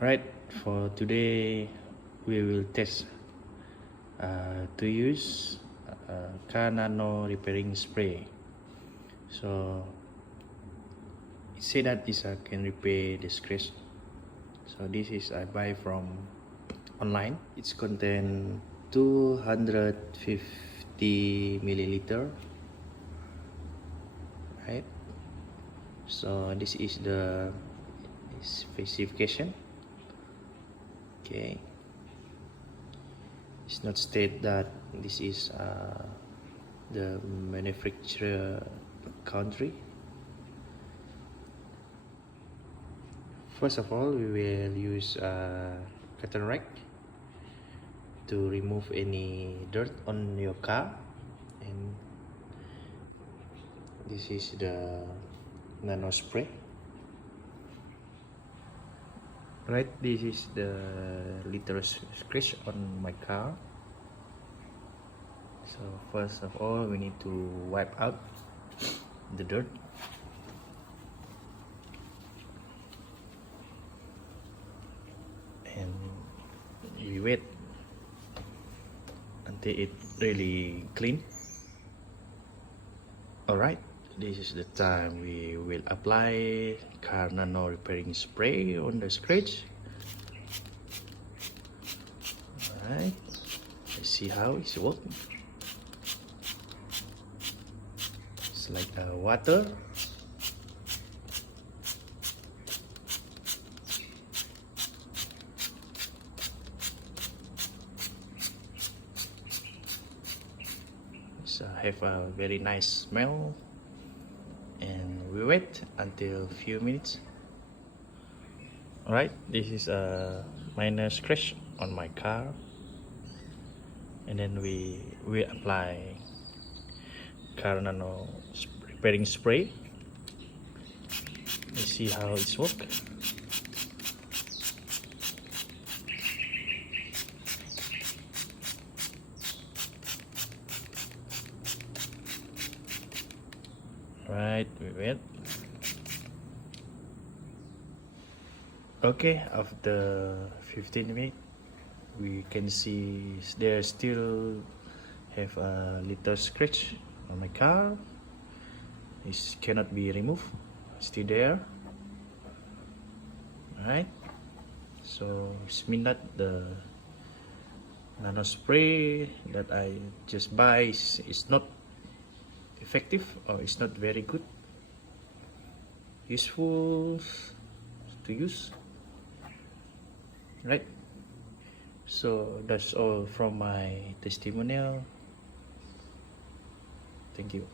Right, for today we will test to use Nano repairing spray. So it say that this can repair the scratch. So this is I buy from online. It's contain 250 milliliter. Right. So this is the specification. Okay, it's not state that this is the manufacturer country. First of all, we will use a cotton rag to remove any dirt on your car, and this is the Nano Spray. Right, this is the little scratch on my car. So first of all, we need to wipe out the dirt. And we wait until it really clean. Alright, this is the time we will apply Nano repairing spray on the scratch. Alright, let's see how it's working. It's like water. It's have a very nice smell. And we wait until few minutes. Alright, this is a minor scratch on my car, and then we apply Nano repairing spray. Let's see how it's work. Right, we wait. Okay, after 15 minutes, we can see there still have a little scratch on my car. This cannot be removed, still there. Alright, so it means that the Nano Spray that I just buy is not effective, or it's not very good, useful to use. Right, so that's all from my testimonial. Thank you.